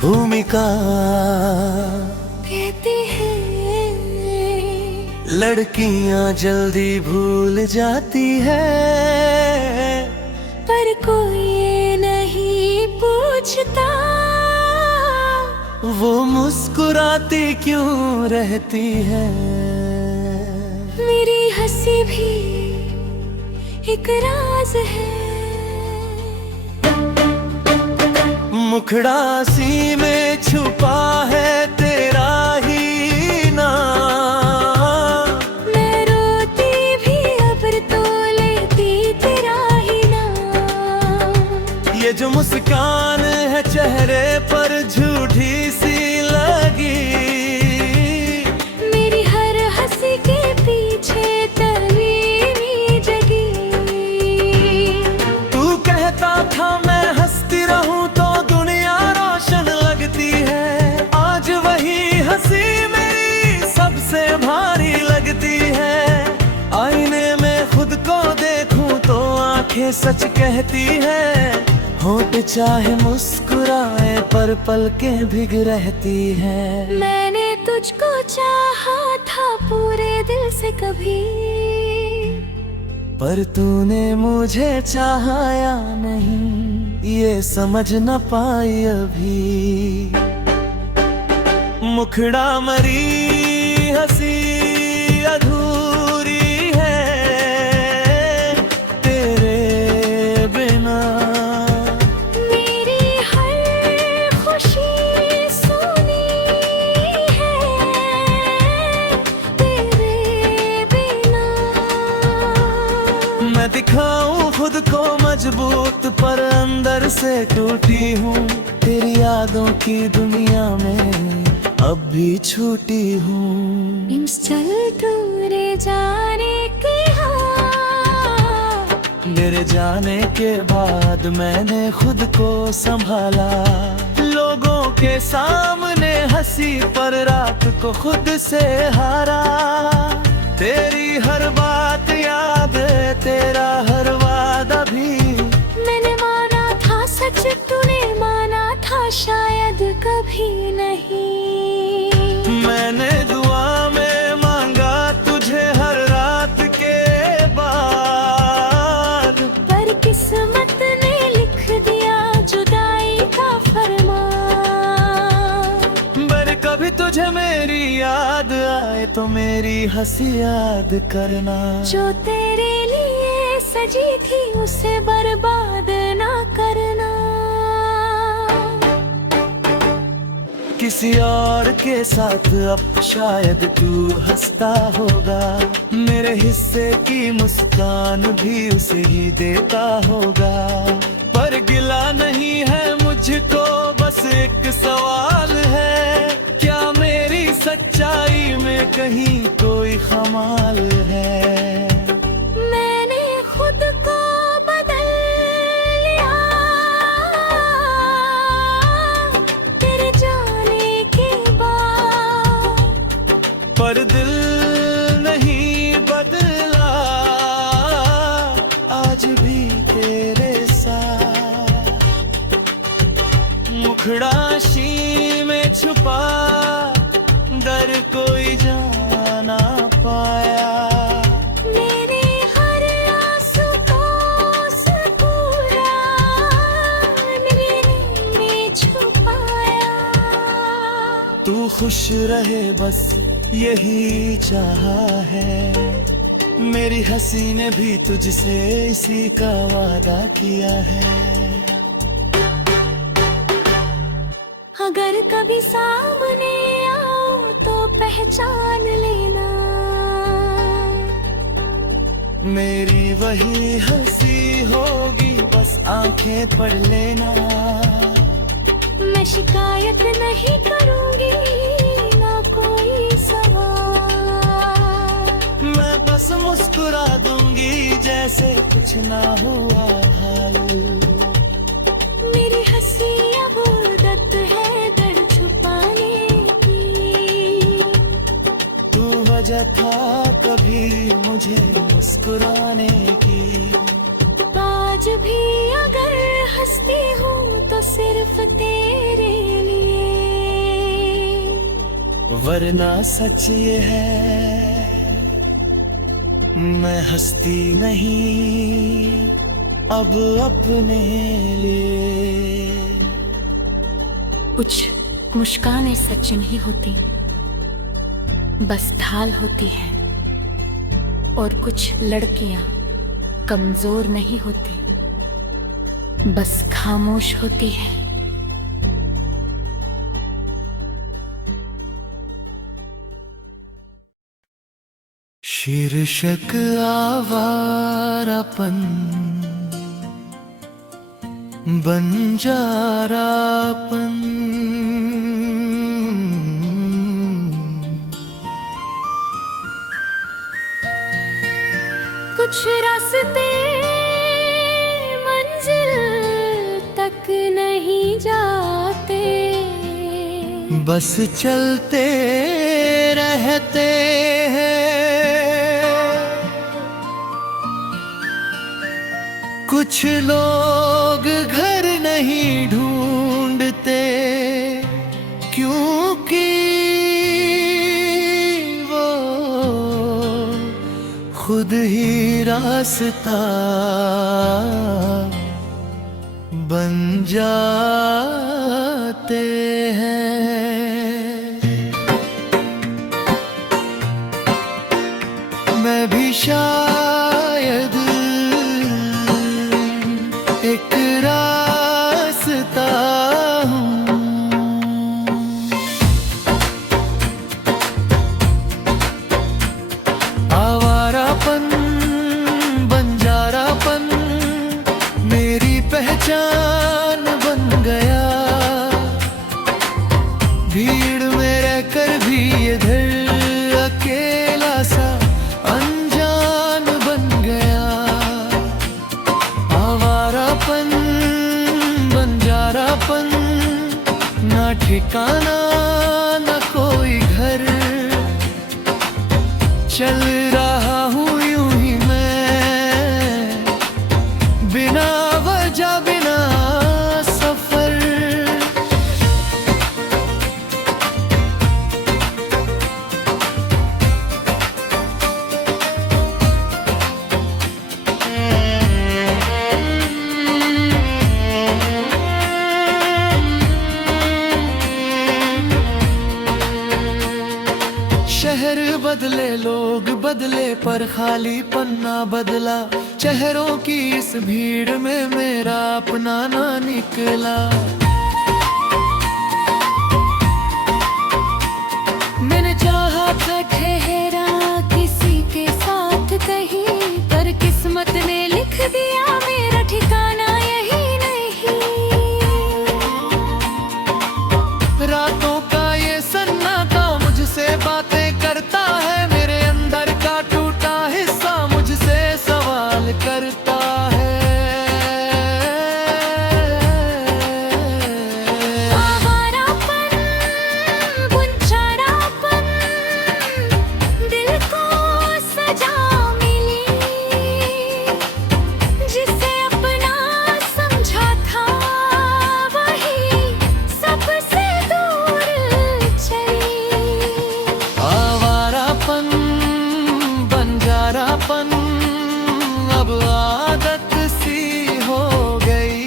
भूमिका कहती है लड़कियां जल्दी भूल जाती है, पर कोई ये नहीं पूछता वो मुस्कुराती क्यों रहती है। मेरी हंसी भी एक राज है। मुखड़ा सी में छुपा है तेरा ही नाम, मैं रोती भी अब तो लेती तेरा ही नाम। ये जो मुस्कान है चेहरे पर झूठी सी लगी, मेरी हर हंसी के पीछे तरमीमी जगी। तू कहता था मैं हंसती रहूं तो दुनिया रोशन लगती है, आज वही हंसी मेरी सबसे भारी लगती है। आईने में खुद को देखूं तो आंखें सच कहती है, होठ चाहे मुस्कुराए पर पलकें भीग रहती हैं। मैंने तुझको चाहा था पूरे दिल से कभी, पर तूने मुझे चाहा या नहीं ये समझ न पाई अभी। मुखड़ा मरी हंसी अधूरी है तेरे बिना, मेरी हर खुशी सुनी है तेरे बिना। मैं दिखाऊं खुद को मजबूत पर अंदर से टूटी हूँ, तेरी यादों की दुनिया में अब भी छूटी हूँ। चल दूरे जाने की हाँ, मेरे जाने के बाद मैंने खुद को संभाला, लोगों के सामने हंसी पर रात को खुद से हारा। तेरी हर बात याद है, तेरा हर वादा भी मैंने माना था सच, तूने माना था शायद कभी नहीं। मैंने दुआ में मांगा तुझे हर रात के बाद, पर किस्मत ने लिख दिया जुदाई का फरमान। पर कभी तुझे मेरी याद आए तो मेरी हंसी याद करना, जो तेरे लिए सजी थी उसे बर्बाद ना करना। किसी और के साथ अब शायद तू हंसता होगा, मेरे हिस्से की मुस्कान भी उसे ही देता होगा। पर गिला नहीं है मुझको, बस एक सवाल है, क्या मेरी सच्चाई में कहीं कोई कमाल है। मैंने खुद को बदल लिया तेरे जाने के बाद, पर दिल नहीं बदला आज भी तेरे साथ। मुखड़ा शी में छुपा डर कोई जाना पाया, मैंने हर आंसू को पूरा मेरे में छुपाया। तू खुश रहे बस यही चाहा है, मेरी हंसी ने भी तुझसे इसी का वादा किया है। अगर कभी सामने आओ तो पहचान लेना, मेरी वही हंसी होगी बस आंखें पढ़ लेना। मैं शिकायत नहीं करूंगी ना कोई सवाल, मैं बस मुस्कुरा दूंगी जैसे कुछ ना हुआ हाल। मेरी हंसी अब उद्दत है दर्द छुपाने की। तू वजह था कभी मुझे मुस्कुराने की। आज भी अगर हंसती हूँ तो सिर्फ तेरे लिए। वरना सच ये है मैं हंसती नहीं अब अपने लिए। कुछ मुस्कानें सच नहीं होती, बस ढाल होती है। और कुछ लड़कियां कमजोर नहीं होती, बस खामोश होती है। शीर्षक आवारापन, बंजारापन। कुछ रास्ते मंजिल तक नहीं जाते, बस चलते रहते हैं। कुछ लोग घर नहीं ढूंढते क्योंकि वो खुद ही रास्ता बन जाते हैं। मैं भी शायद एक रास्ता हूँ। आवारापन, बंजारापन मेरी पहचान बन गया। भीड़ में रहकर भी इधर अकेला सा अनजान बन गया। आवारापन, बंजारापन ना ठिकाना ना कोई घर। चल रहा हूँ यूं ही मैं बिना वजह बिना सफर। शहर बदले लोग बदले पर खाली पन्ना बदला। चेहरों की इस भीड़ में मेरा अपना ना निकला। मैंने चाहा था ठहरा किसी के साथ कहीं, पर किस्मत ने लिख दिया मेरा ठिकाना यही नहीं। रातों का ये सन्नाटा मुझसे बातें करता है। मेरे अंदर का टूटा हिस्सा मुझसे सवाल करता है। आवारापन, बंजारापन दिल को सजा मिली। जिसे अपना समझा था वही सबसे दूर चली। आवारापन, बंजारापन अब आदत सी हो गई।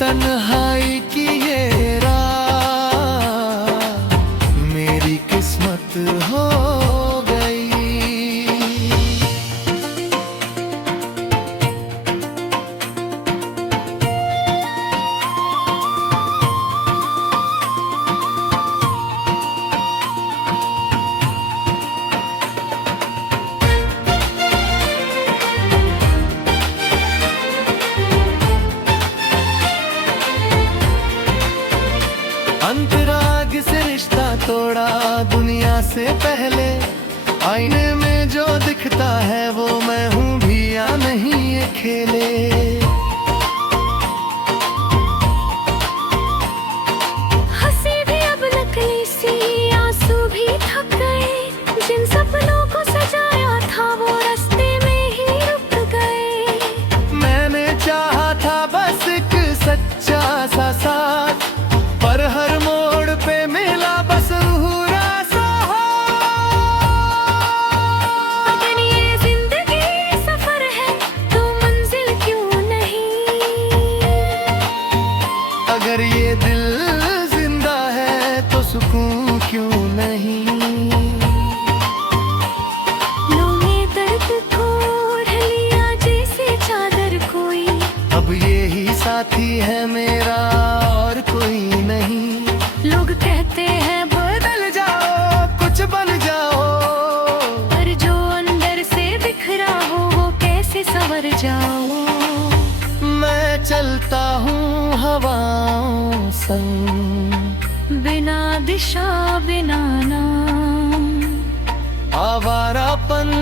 तन्हाई की ये राह मेरी किस्मत हो गई। अंतराग से रिश्ता तोड़ा दुनिया से पहले। आईने में जो दिखता है वो मैं हूँ ही है मेरा और कोई नहीं। लोग कहते हैं बदल जाओ, कुछ बन जाओ, पर जो अंदर से बिखरा हो वो कैसे संवर जाओ। मैं चलता हूँ हवाओं संग, बिना दिशा बिना नाम। आवारापन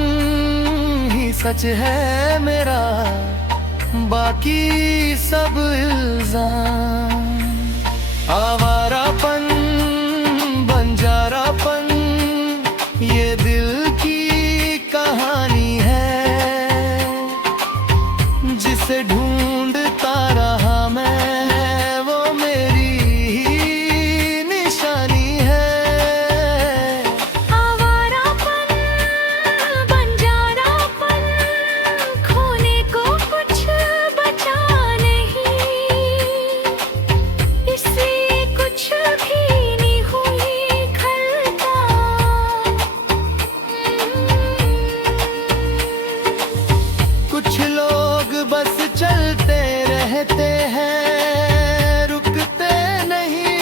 ही सच है मेरा, बाकी सब इल्जाम। आवारापन बंजारापन ये दिल की कहानी है, जिसे ढूंढता रहा मैं वो मेरी ही निशानी है। आवारापन बंजारापन खोने को कुछ बचा नहीं, इसलिए कुछ भी नहीं हुई खलता। कुछ लोग बस चलते रहते हैं, रुकते नहीं,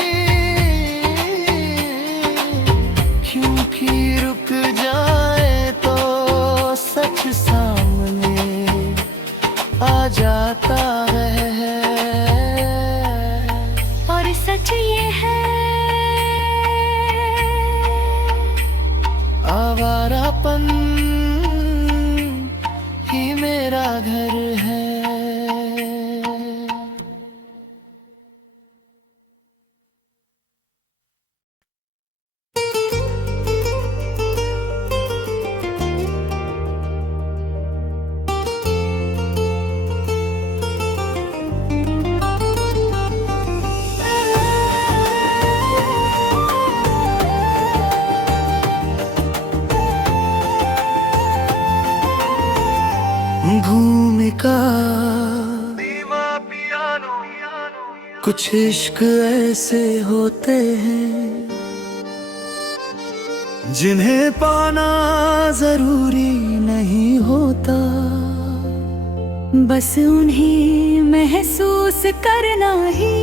क्योंकि रुक जाए तो सच सामने आ जाता है। और सच ये है आवारापन ही मेरा घर है। भूमिका कुछ इश्क ऐसे होते हैं जिन्हें पाना जरूरी नहीं होता, बस उन्हें महसूस करना ही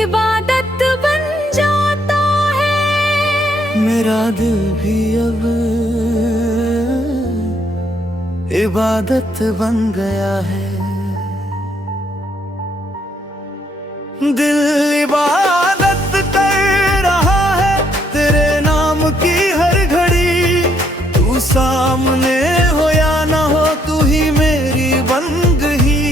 इबादत बन जाता है। मेरा दिल भी अब इबादत बन गया है। दिल इबादत कर रहा है तेरे नाम की हर घड़ी, तू सामने हो या ना हो तू ही मेरी बंदगी।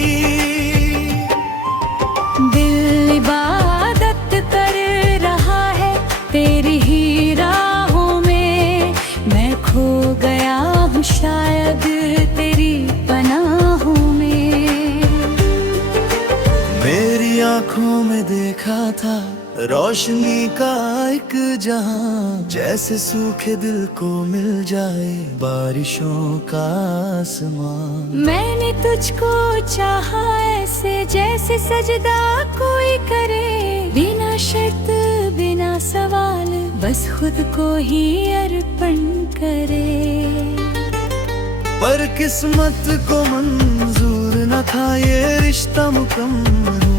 दिल इबादत कर रहा है तेरी ही राहों में, मैं खो गया हूँ शायद तेरी पनाहों में। मेरी आँखों में देखा था रोशनी का एक जहां, जैसे सूखे दिल को मिल जाए बारिशों का आसमान। मैंने तुझको चाहा ऐसे जैसे सजदा कोई करे, बिना शर्त बिना सवाल बस खुद को ही अर्पण करे। पर किस्मत को मंजूर न था ये रिश्ता मुकम्मल हो,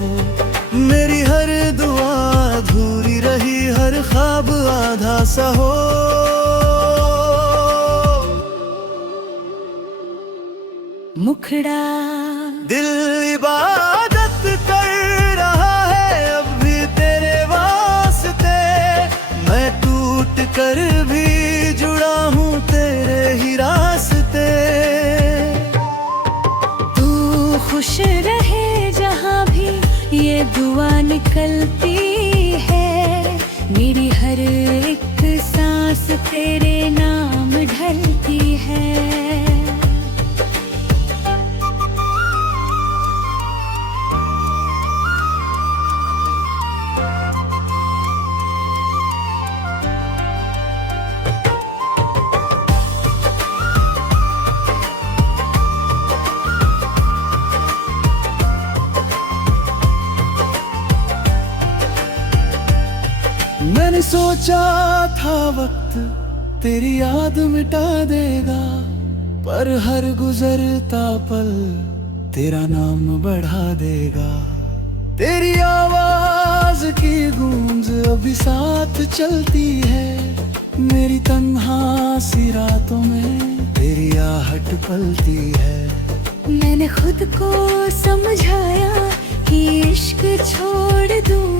मेरी हर दुआ अधूरी रही, हर ख्वाब आधा सा हो। मुखड़ा दिल इबादत कर रहा है अब भी तेरे वास्ते, मैं टूट कर भी जुड़ा हूँ तेरे ही रास्ते। तू खुश रहे जहाँ भी ये दुआ निकलती है, मेरी हर एक सांस तेरे नाम ढलती है। मैंने सोचा था वक्त तेरी याद मिटा देगा, पर हर गुजरता पल तेरा नाम बढ़ा देगा। तेरी आवाज की गूंज अभी साथ चलती है, मेरी तन्हा सी रातों में तेरी आहट पलती है। मैंने खुद को समझाया कि इश्क छोड़ दूं,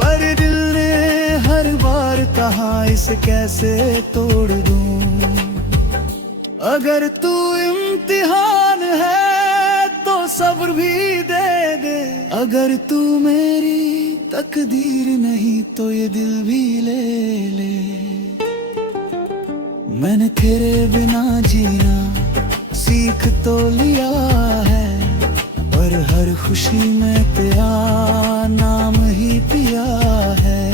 पर दिल ने हर बार कहा इसे कैसे तोड़ दूं। अगर तू इम्तिहान है तो सब्र भी दे दे, अगर तू मेरी तकदीर नहीं तो ये दिल भी ले ले। मैंने तेरे बिना जीना सीख तो लिया है, पर हर खुशी में तेरा नाम ही पिया है।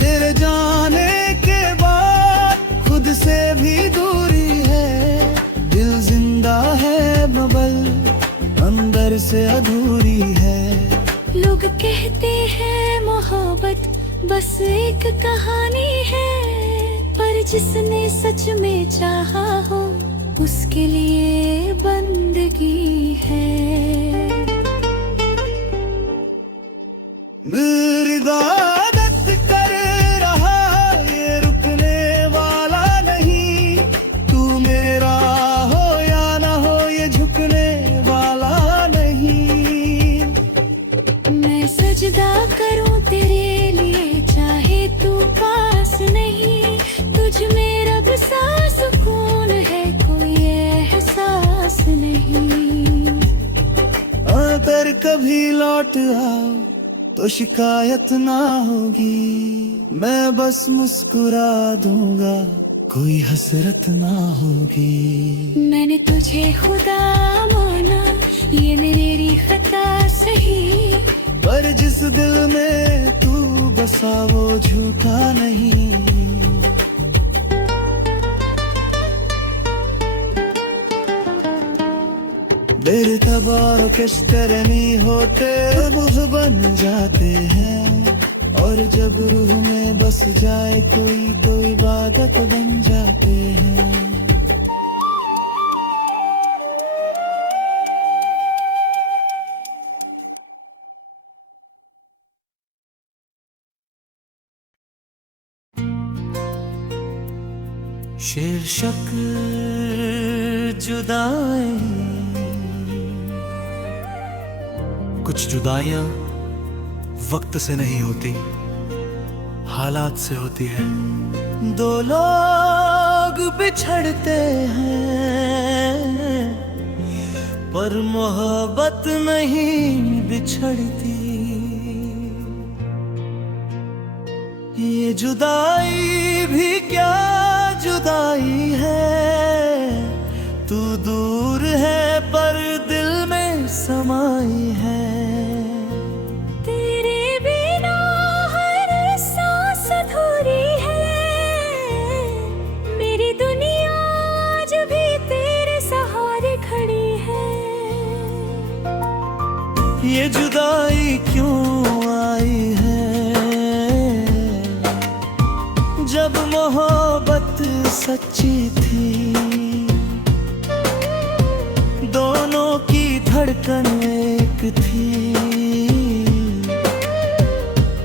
तेरे जाने के बाद खुद से भी दूरी है, दिल जिंदा है मगर अंदर से अधूरी है। लोग कहते हैं मोहब्बत बस एक कहानी है, पर जिसने सच में चाहा हो उसके लिए बंदगी है। मेरी इबादत कर रहा ये रुकने वाला नहीं, तू मेरा हो या ना हो ये झुकने वाला नहीं। मैं सजदा करूं तेरे लिए चाहे तू पास नहीं, तुझ में रब सा सुकून है कोई एहसास नहीं। अगर कभी लौट आओ तो शिकायत ना होगी, मैं बस मुस्कुरा दूंगा कोई हसरत ना होगी। मैंने तुझे खुदा माना ये मेरी खता सही, पर जिस दिल में तू बसा वो झूठा नहीं। मेरे तबाह किश्तर नहीं होते बुझ बन जाते हैं, और जब रूह में बस जाए कोई तो इबादत बन जाते हैं। शीर्षक जुदाई। कुछ जुदाइयां वक्त से नहीं होती, हालात से होती है। दो लोग बिछड़ते हैं पर मोहब्बत नहीं बिछड़ती। ये जुदाई भी क्या जुदाई है, तू दूर है पर दिल में समाई है। तेरे बिना हर सांस अधूरी है, मेरी दुनिया आज भी तेरे सहारे खड़ी है। ये जुदाई क्यों आई है जब मोहब्बत सच्ची थी, दोनों की धड़कन एक थी।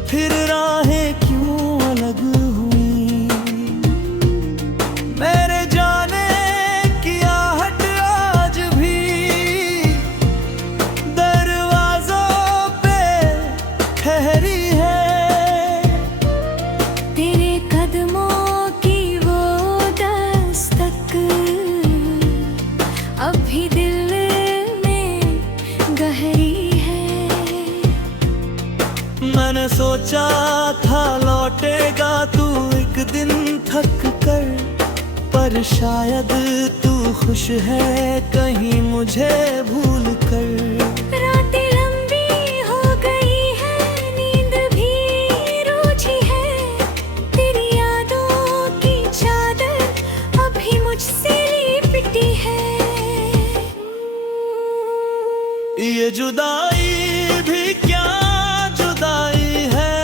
फिर राहें क्यों अलग हुई, मेरे जाने की आहट आज भी दरवाजों पे ठहरी है। तेरे कदमों की वो दस्तक अभी दिल में गहरी है। मैंने सोचा था लौटेगा तू एक दिन थक कर, पर शायद तू खुश है कहीं मुझे भूल कर। रातें लंबी हो गई है, नींद भी रूठी है, तेरी यादों की चादर अभी मुझसे लिपटी है। ये जुदाई भी क्या जुदाई है,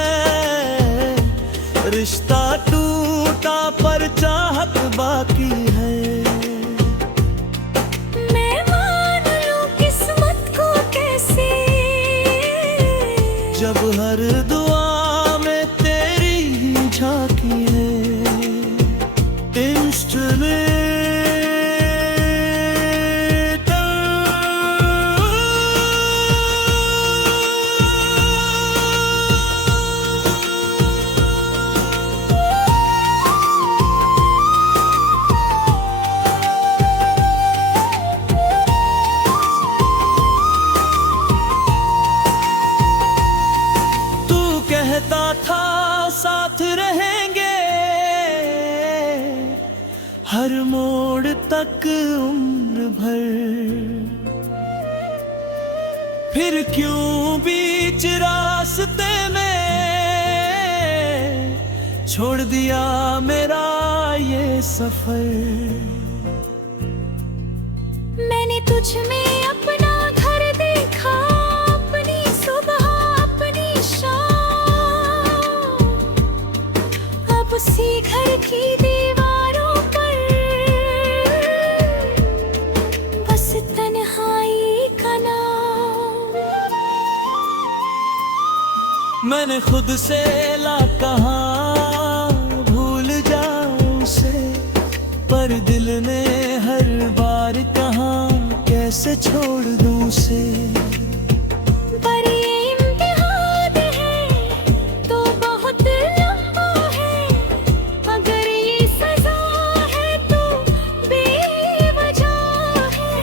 रिश्ता टूटा पर चाहत बाकी है। मैं मान लूं किस्मत को कैसे, हर दुआ में तेरी ही झांकी है। कहता था साथ रहेंगे हर मोड़ तक उम्र भर, फिर क्यों बीच रास्ते में छोड़ दिया मेरा ये सफर। मैंने तुझ में अपना घर देखा, अपनी सुबह अपनी शाम, अब उसी घर की दीवारों पर बस तन्हाई का नाम। मैंने खुद से ला कहा भूल जाऊं उसे, पर दिल ने हर बार कहा कैसे छोड़ दूं उसे। पर ये इम्तिहान है तो बहुत लंबा है, अगर ये सजा है तो बेवजह है।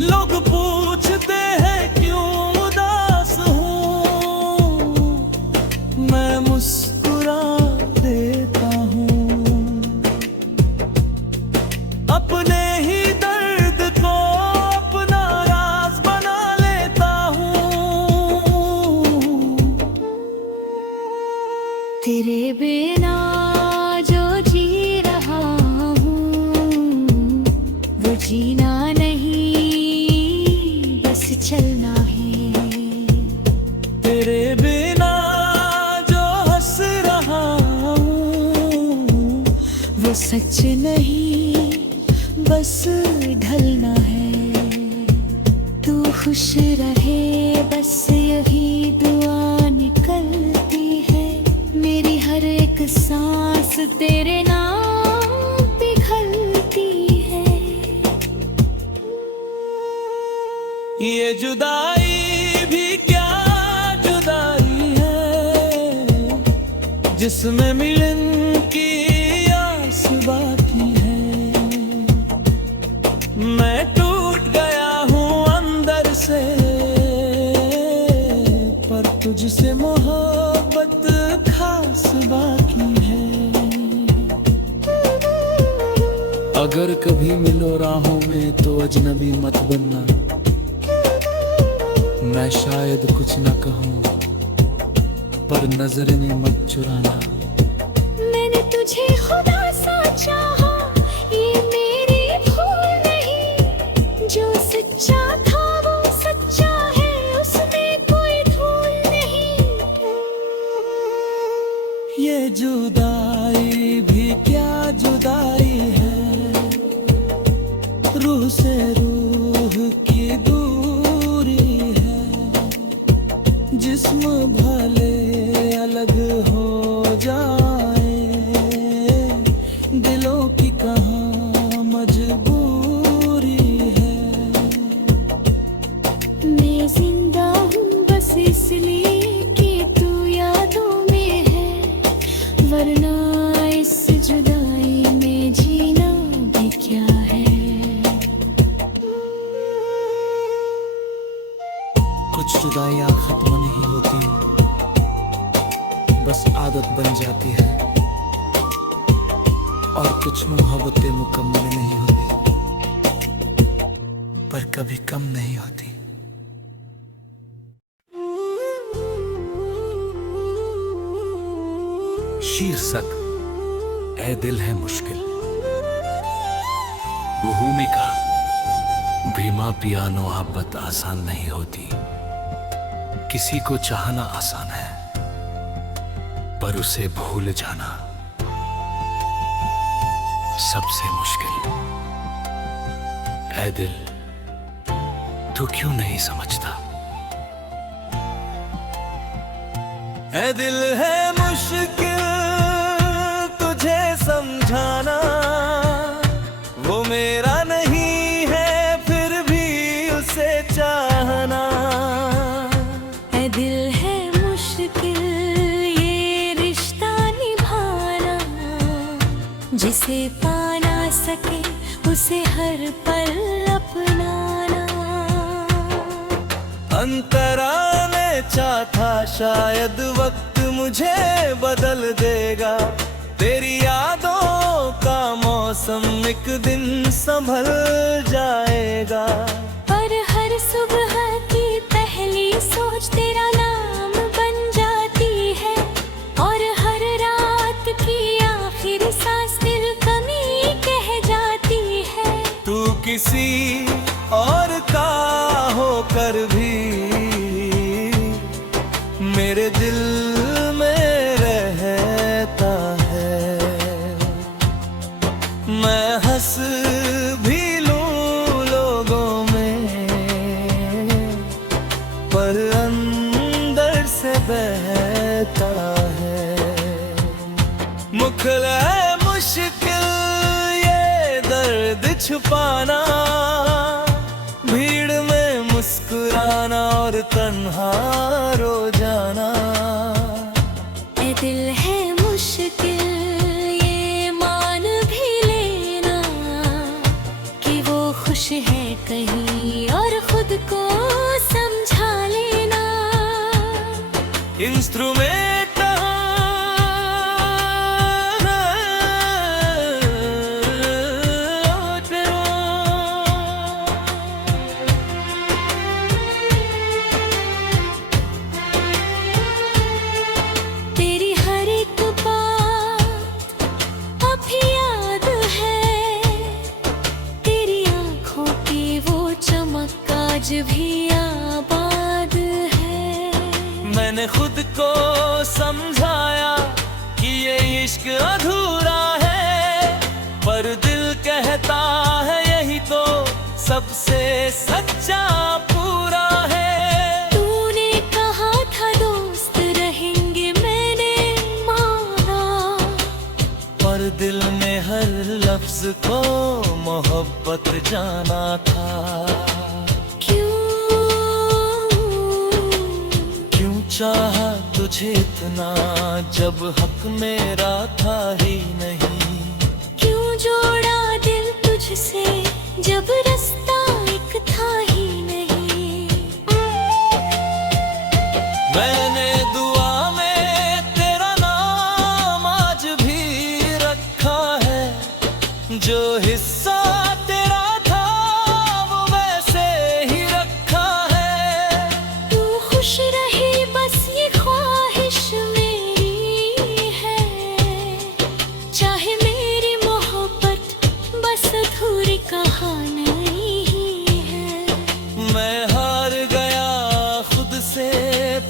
लोग पूछते हैं क्यों उदास हूँ, मैं मुस्कुरा देता हूँ। अपने ही दर्द को अपना राज बना लेता हूँ। तेरे बिना जो जी रहा हूँ वो जीना नहीं बस चलना है। तेरे बिना जो हंस रहा हूँ वो सच नहीं बस ढलना है। तू खुश रहे बस यही दुआ निकलती है, मेरी हर एक सांस तेरे नाम पिघलती है। ये जुदाई भी क्या जुदाई है, जिसमें मिलन की आस बाकी है। मैं टूट गया हूँ अंदर से, पर तुझसे मोहब्बत खास बाकी है। अगर कभी मिलो राहों में तो अजनबी मत बनना, मैं शायद कुछ न कहूँ पर नजरें मत चुराना। मैंने तुझे खुदा सा चाहा, ये मेरी भूल नहीं, जो सच्चा था वो सच्चा है, उसमें कोई धूल नहीं। ये जुदाई भी क्या जुदाई है, रूह से रूह की दूरी है। जिस्म भले अलग हो जाए, दिलों की कहाँ मजबूरी है। मैं जिंदा हूँ बस इसलिए कि तू यादों में है, वरना इस जुदाई में जीना भी क्या है। कुछ जुदाइयाँ खत्म नहीं होती, बस आदत बन जाती है। और कुछ मोहब्बतें मुकम्मल नहीं होती, पर कभी कम नहीं होती। शीर्षक ऐ दिल है मुश्किल। भूमिका भीमा पियानो मोहब्बत आसान नहीं होती। किसी को चाहना आसान है, पर उसे भूल जाना सबसे मुश्किल। ऐ दिल, तू क्यों नहीं समझता? है दिल है मुश्किल तुझे समझाना, वो मेरा नहीं है फिर भी उसे चाहना। है दिल है मुश्किल ये रिश्ता निभाना, जिसे पा ना सके उसे हर पल अपनाना। अंतराने चाहा शायद वक्त मुझे बदल देगा, तेरी यादों का मौसम एक दिन संभल जाएगा। पर हर सुबह की पहली सोच तेरा नाम बन जाती है, और हर रात की आखिरी सांस दिल कमी कह जाती है। तू किसी और का होकर भी मेरे दिल में रहता है। मैं हंस भी लूं लोगों में, पर अंदर से बहता है। मुखला है मुश्किल ये दर्द छुपाना, भीड़ में मुस्कुराना और तन्हा रो जाना। ए दिल है मुश्किल ये मान भी लेना, कि वो खुश है कहीं और खुद को समझा लेना। इंस्ट्रूमेंट तेरी हर एक बात अभी याद है, तेरी आंखों की वो चमक आज भी आबाद है। मैंने खुद को समझाया कि ये इश्क अधूरा है, पर दिल कहता है यही तो सबसे सच्चा पूरा है। तूने कहा था दोस्त रहेंगे, मैंने माना, पर दिल में हर लफ्ज को मोहब्बत जाना था। क्यों चाहा तुझे इतना जब हक मेरा था ही नहीं। क्यों जोड़ा दिल तुझसे जब रास्ता एक था ही नहीं। मैंने दुआ में तेरा नाम आज भी रखा है, जो हिस्सा तेरा था वो वैसे ही रखा है। तू खुश रहे बस ये ख्वाहिश मेरी है, चाहे मेरी मोहब्बत बस अधूरी कहानी ही है। मैं हार गया खुद से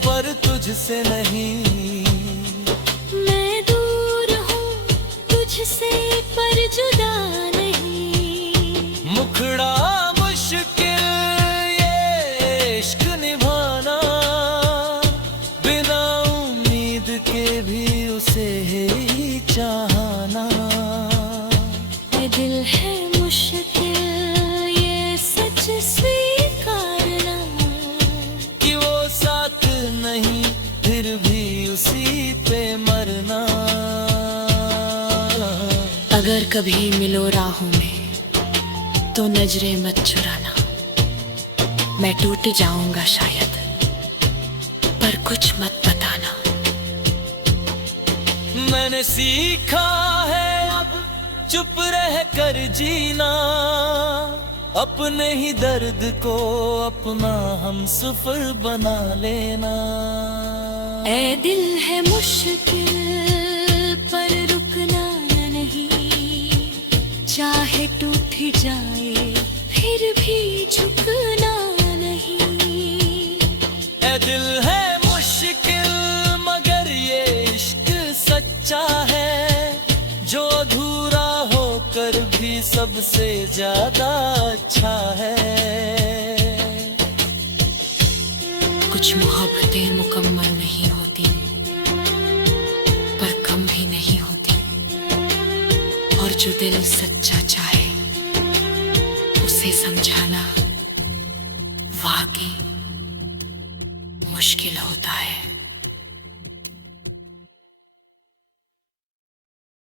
पर तुझसे नहीं, मैं दूर हूँ तुझसे पर जुदा नहीं। मुखड़ा मुश्किल ये इश्क निभाना, बिना उम्मीद के भी उसे ही चाहना। ये दिल है मुश्किल ये सच स्वीकारना, कि वो साथ नहीं फिर भी उसी पे मरना। अगर कभी मिलो राहों में तो नजरें मत चुराना, मैं टूट जाऊंगा शायद पर कुछ मत बताना। मैंने सीखा है अब चुप रह कर जीना, अपने ही दर्द को अपना हमसफर बना लेना। ऐ दिल है मुश्किल पर रुकना नहीं, चाहे टूट जाए फिर भी झुकना नहीं। ऐ दिल है मुश्किल मगर ये इश्क सच्चा है, जो अधूरा होकर भी सबसे ज्यादा अच्छा है। कुछ मोहब्बतें मुकम्मल नहीं होती, जो दिल सच्चा चाहे उसे समझाना वाकई मुश्किल होता है।